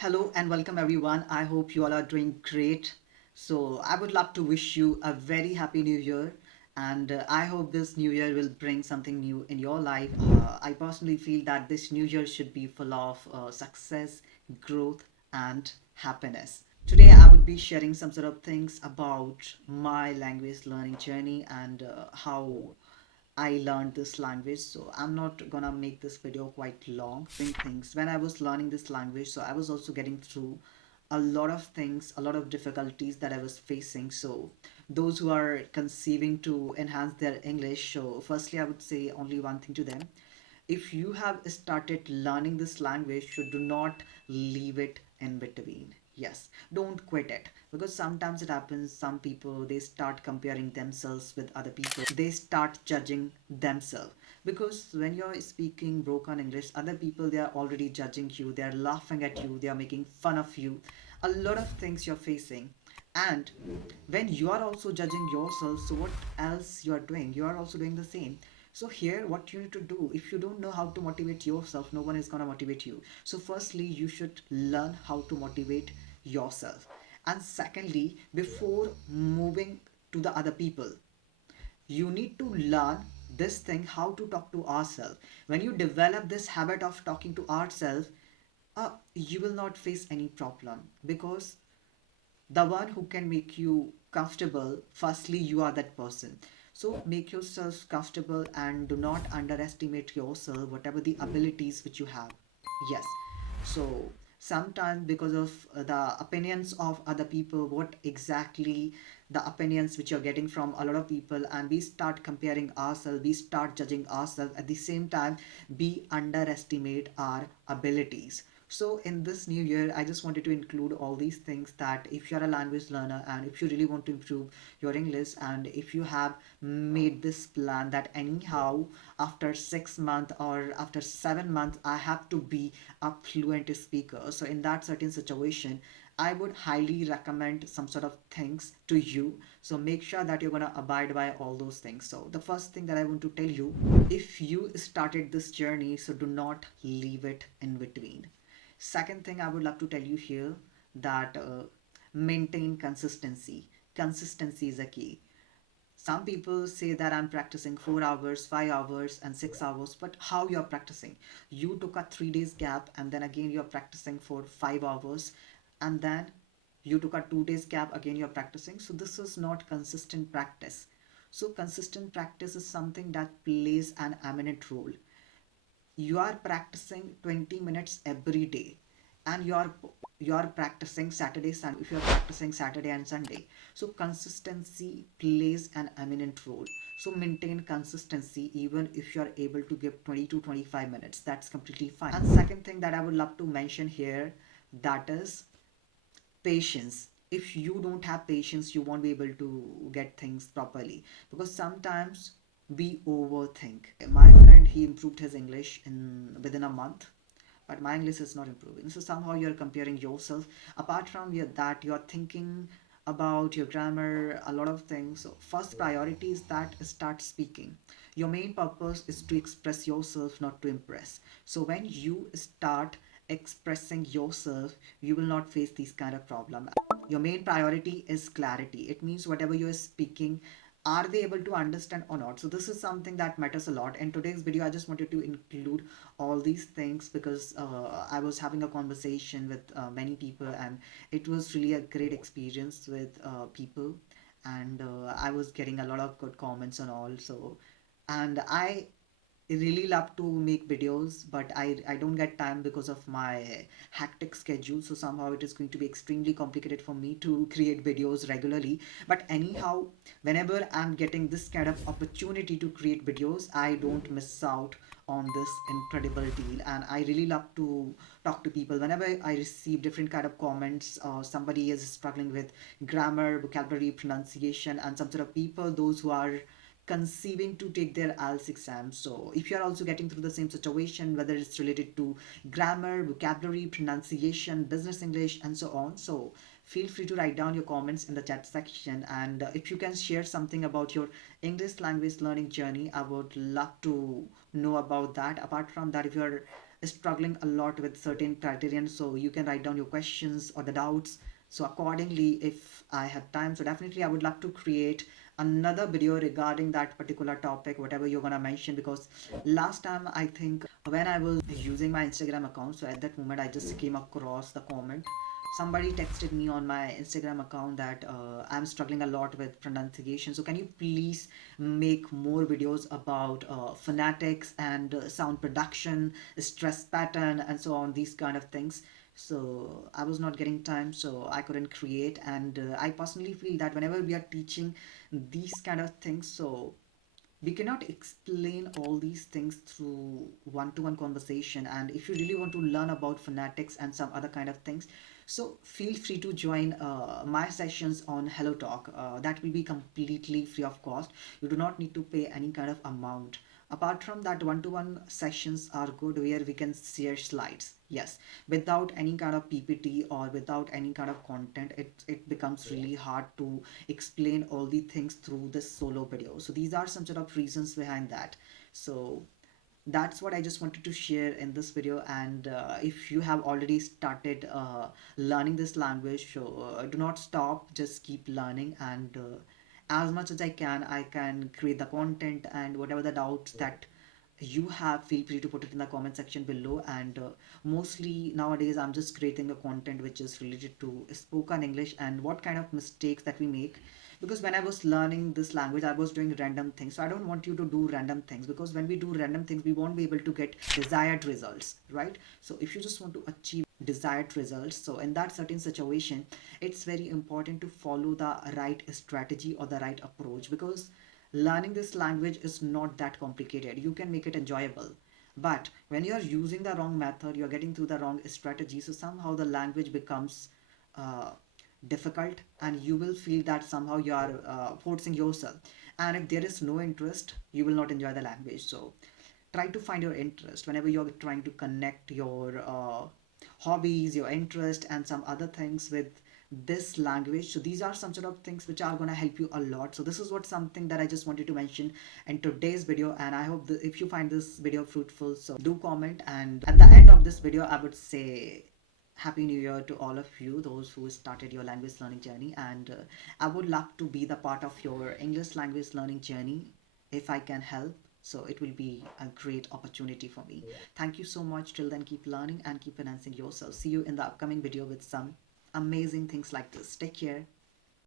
Hello and welcome everyone. I hope you all are doing great. So, I would love to wish you a very happy new year and I hope this new year will bring something new in your life. I personally feel that this new year should be full of success, growth, and happiness. Today, I would be sharing some sort of things about my language learning journey and how I learned this language. So I'm not gonna make this video quite long. Things when I was learning this language, so I was also getting through a lot of things, a lot of difficulties that I was facing. So those who are conceiving to enhance their English, so firstly I would say only one thing to them. If you have started learning this language, you do not leave it in between. Yes, don't quit it, because sometimes it happens, some people, they start comparing themselves with other people, they start judging themselves, because when you're speaking broken English, other people, they are already judging you, they are laughing at you, they are making fun of you, a lot of things you're facing. And when you are also judging yourself, so what else you are doing, you are also doing the same. So here what you need to do, if you don't know how to motivate yourself, no one is going to motivate you. So firstly, you should learn how to motivate yourself. And secondly, before moving to the other people, you need to learn this thing, how to talk to ourselves. When you develop this habit of talking to ourselves, you will not face any problem, because the one who can make you comfortable, firstly you are that person. So make yourself comfortable and do not underestimate yourself, whatever the abilities which you have. Yes. So sometimes, because of the opinions of other people, what exactly the opinions which you're getting from a lot of people, and we start comparing ourselves, we start judging ourselves, at the same time we underestimate our abilities. So in this new year, I just wanted to include all these things, that if you're a language learner and if you really want to improve your English, and if you have made this plan that anyhow after 6 months or after 7 months I have to be a fluent speaker. So in that certain situation, I would highly recommend some sort of things to you. So make sure that you're gonna abide by all those things. So the first thing that I want to tell you, if you started this journey, so do not leave it in between. Second thing I would love to tell you here, that maintain consistency. Consistency is a key. Some people say that I'm practicing 4 hours, 5 hours, and 6 hours, but how you're practicing? You took a 3 days gap, and then again you're practicing for 5 hours, and then you took a 2 days gap, again you're practicing. So this is not consistent practice. So consistent practice is something that plays an eminent role. You are practicing 20 minutes every day, and you are practicing Saturday, Sunday, if you are practicing Saturday and Sunday. So consistency plays an eminent role. So maintain consistency, even if you are able to give 20 to 25 minutes, that's completely fine. And second thing that I would love to mention here, that is patience. If you don't have patience, you won't be able to get things properly, because sometimes we overthink. My friend, he improved his English in within a month, but my English is not improving. So somehow you're comparing yourself. Apart from that, you're thinking about your grammar, a lot of things. So first priority is that start speaking. Your main purpose is to express yourself, not to impress. So when you start expressing yourself, you will not face these kind of problem. Your main priority is clarity. It means whatever you're speaking, are they able to understand or not? So this is something that matters a lot. In today's video, I just wanted to include all these things, because I was having a conversation with many people, and it was really a great experience with people, and I was getting a lot of good comments and all. So, and I really love to make videos, but I don't get time because of my hectic schedule. So somehow it is going to be extremely complicated for me to create videos regularly. But anyhow, whenever I'm getting this kind of opportunity to create videos, I don't miss out on this incredible deal. And I really love to talk to people. Whenever I receive different kind of comments, somebody is struggling with grammar, vocabulary, pronunciation, and some sort of people, those who are conceiving to take their IELTS exam. So if you're also getting through the same situation, whether it's related to grammar, vocabulary, pronunciation, business English, and so on, so feel free to write down your comments in the chat section. And if you can share something about your English language learning journey, I would love to know about that. Apart from that, if you're struggling a lot with certain criterion, so you can write down your questions or the doubts. So accordingly, if I have time, so definitely I would love to create another video regarding that particular topic, whatever you're gonna mention. Because last time, I think when I was using my Instagram account, so at that moment I just came across the comment. Somebody texted me on my Instagram account that I'm struggling a lot with pronunciation, so can you please make more videos about phonetics and sound production, stress pattern, and so on, these kind of things. So I was not getting time, so I couldn't create. And I personally feel that whenever we are teaching these kind of things, so we cannot explain all these things through one-to-one conversation. And if you really want to learn about phonetics and some other kind of things, so feel free to join my sessions on HelloTalk. That will be completely free of cost. You do not need to pay any kind of amount. Apart from that, one-to-one sessions are good where we can share slides. Yes, without any kind of PPT or without any kind of content, it becomes really hard to explain all the things through this solo video. So these are some sort of reasons behind that. So that's what I just wanted to share in this video. And if you have already started learning this language, so do not stop, just keep learning. And as much as I can create the content, and whatever the doubts that you have, feel free to put it in the comment section below. And mostly nowadays I'm just creating a content which is related to spoken English and what kind of mistakes that we make. Because when I was learning this language, I was doing random things, so I don't want you to do random things, because when we do random things, we won't be able to get desired results, right? So if you just want to achieve desired results, so in that certain situation, it's very important to follow the right strategy or the right approach. Because learning this language is not that complicated, you can make it enjoyable. But when you're using the wrong method, you're getting through the wrong strategy, so somehow the language becomes uh, difficult, and you will feel that somehow you are forcing yourself. And if there is no interest, you will not enjoy the language. So try to find your interest whenever you're trying to connect your hobbies, your interest, and some other things with this language. So these are some sort of things which are going to help you a lot. So this is what something that I just wanted to mention in today's video. And I hope that if you find this video fruitful, so do comment. And at the end of this video, I would say Happy New Year to all of you, those who started your language learning journey. And I would love to be the part of your English language learning journey if I can help. So it will be a great opportunity for me. Thank you so much. Till then, keep learning and keep enhancing yourself. See you in the upcoming video with some amazing things like this. Take care.